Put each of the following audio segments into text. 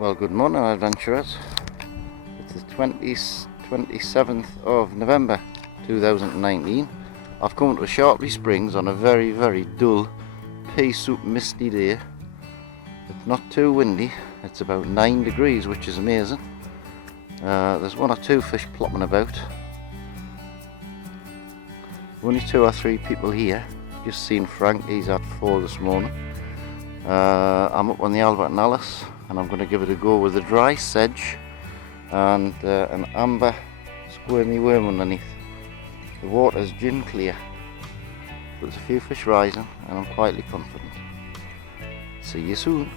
Well, good morning, adventurers. It's the 27th of November 2019. I've come to Sharpley Springs on a very, very dull pea soup misty day. It's not too windy. It's about 9 degrees, which is amazing. There's one or two fish plopping about. Only 2 or 3 people here. Just seen Frank, he's at 4 this morning. I'm up on the Albert and Alice, and I'm going to give it a go with a dry sedge and an amber squirmy worm underneath. The water's gin clear, but there's a few fish rising and I'm quietly confident. See you soon.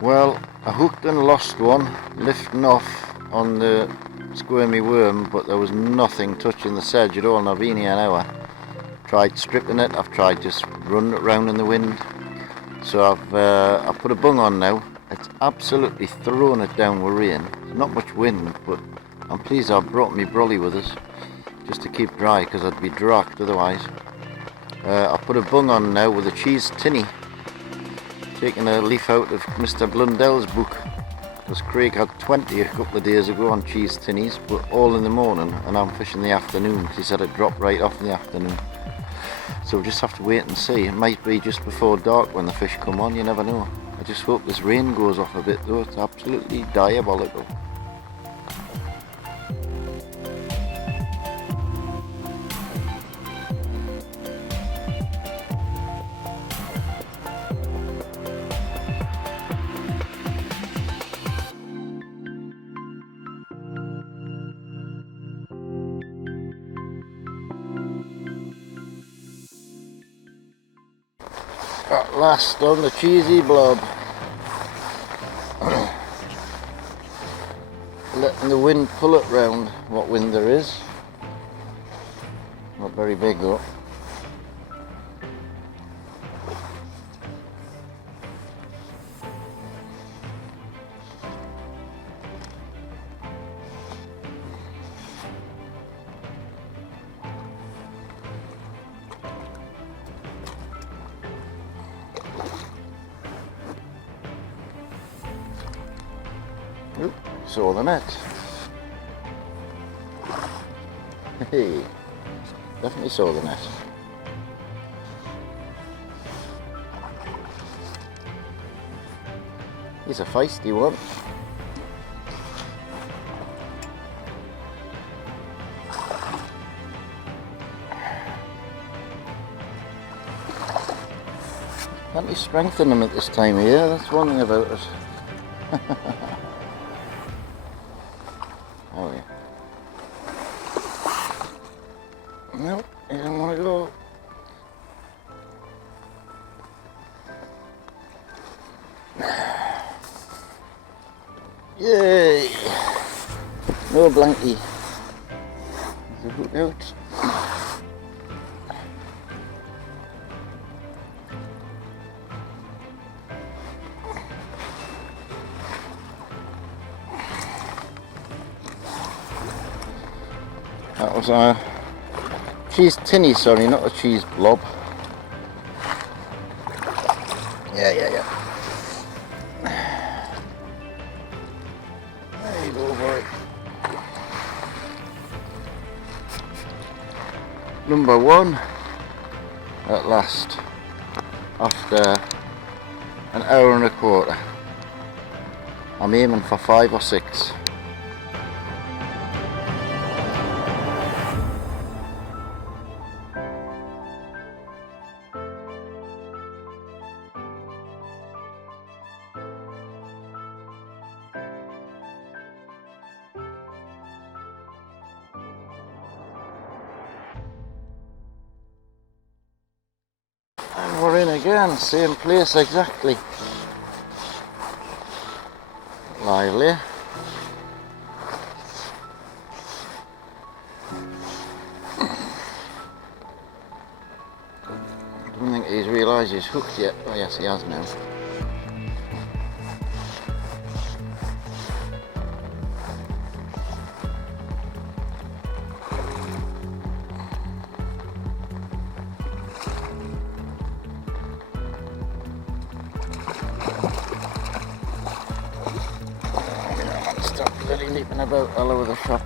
Well, I hooked and lost one, lifting off on the squirmy worm, but there was nothing touching the sedge at all, and I've been here an hour. Tried stripping it, I've tried just running it around in the wind. So I've put a bung on now. It's absolutely thrown it down with rain. There's not much wind, but I'm pleased I brought me brolly with us, just to keep dry, because I'd be dragged otherwise. I put a bung on now with a cheese tinny. Taking a leaf out of Mr. Blundell's book, because Craig had 20 a couple of days ago on cheese tinnies, but all in the morning, and I'm fishing in the afternoon because he said it dropped right off in the afternoon. So we'll just have to wait and see. It might be just before dark when the fish come on, you never know. I just hope this rain goes off a bit though, it's absolutely diabolical. At last on the cheesy blob. Letting the wind pull it round, what wind there is. Not very big though. Oop, saw the net. Hey, definitely saw the net. He's a feisty one. Can't you strengthen him at this time of year? That's one thing about it. Oh yeah. Nope, he doesn't want to go. Yay! No blankie. There's a hook out. That was a cheese tinny, sorry, not a cheese blob. Yeah. There you go, boy. Number one at last, after an hour and a quarter. I'm aiming for 5 or 6. And we're in again, same place exactly. Lively. I don't think he's realised he's hooked yet. Oh yes, he has now. Stop bloody leaping about all over the shop.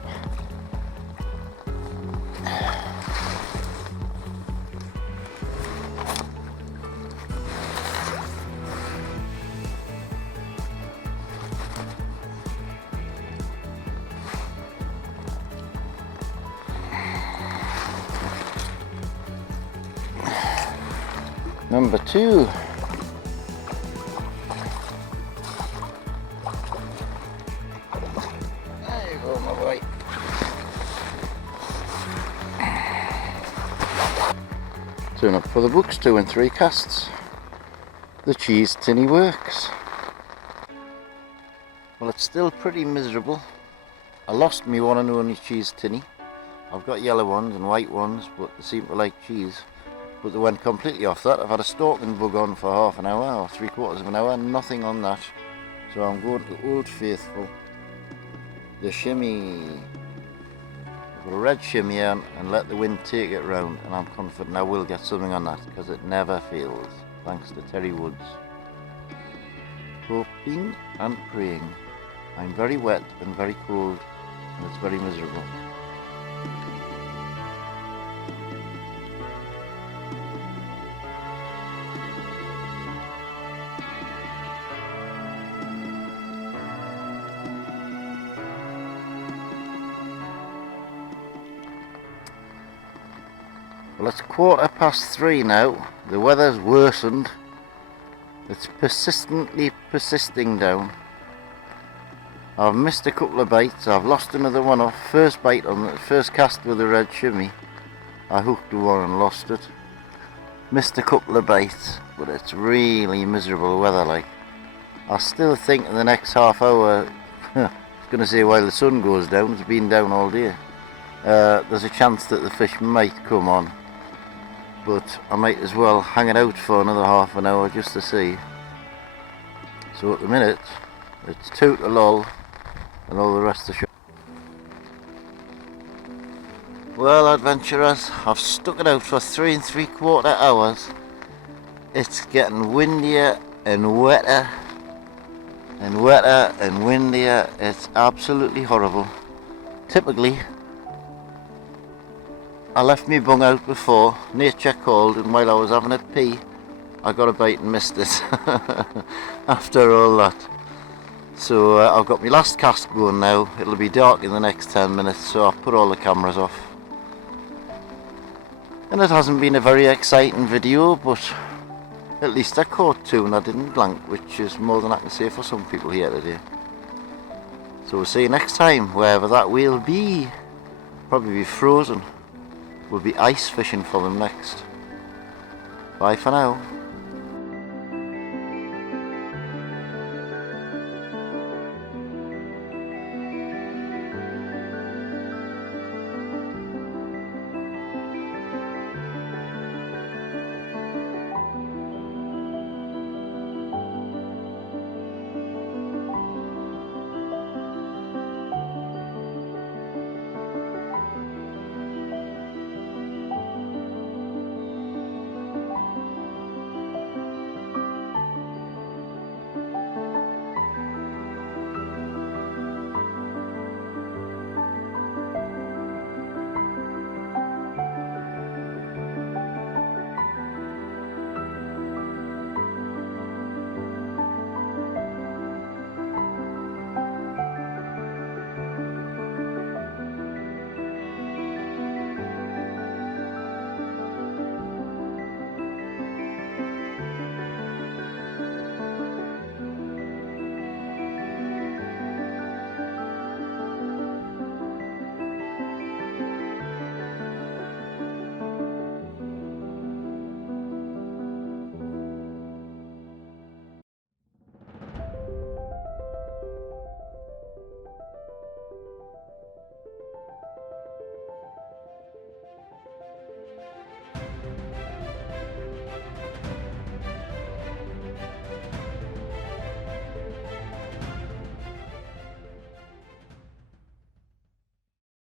Number 2. There you go, my boy. Turn up for the books, 2 and 3 casts. The cheese tinny works. Well, it's still pretty miserable. I lost me one and only cheese tinny. I've got yellow ones and white ones, but they seem to like cheese. But they went completely off that. I've had a stalking bug on for half an hour or 3/4 of an hour, nothing on that. So I'm going to Old Faithful. The shimmy. Put a red shimmy on and let the wind take it round, and I'm confident I will get something on that because it never fails, thanks to Terry Woods. Hoping and praying. I'm very wet and very cold, and it's very miserable. Well, it's 3:15 now. The weather's worsened. It's persistently persisting down. I've missed a couple of bites. I've lost another one off. First bite on the first cast with the red shimmy. I hooked the one and lost it. Missed a couple of bites, but it's really miserable weather like. I still think in the next half hour, I was going to say while the sun goes down, it's been down all day. There's a chance that the fish might come on, but I might as well hang it out for another half an hour just to see. So at the minute, it's toot a lull and all the rest of the shop. Well, adventurers, I've stuck it out for 3 3/4 hours. It's getting windier and wetter and wetter and windier. It's absolutely horrible. Typically, I left me bung out before, nature called, and while I was having a pee, I got a bite and missed it after all that. So I've got my last cast going now. It'll be dark in the next 10 minutes, so I'll put all the cameras off. And it hasn't been a very exciting video, but at least I caught 2 and I didn't blank, which is more than I can say for some people here today. So we'll see you next time, wherever that will be. Probably be frozen. We'll be ice fishing for them next. Bye for now.